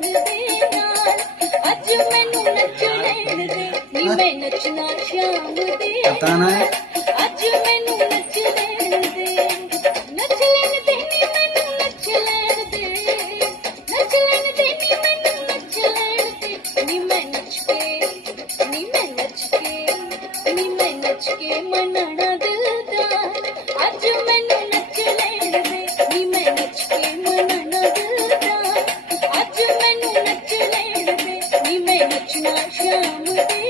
मन दे नाल अज मैनू नच लैण दे नी मैं नचना शाम दे बताना है अज मैनू नच लैण दे नच लैण दे नी मैनू नच लैण दे नच लैण दे नी मैनू नच लैण दे नी मैं नच के नी मैं नच के नी मैं नच के मनाना दिलदार अज मैनू नच लैण दे नी मैं नच के मनाना दिलदार अज मैनू नच लैण दे नी मैं नचना शाम दे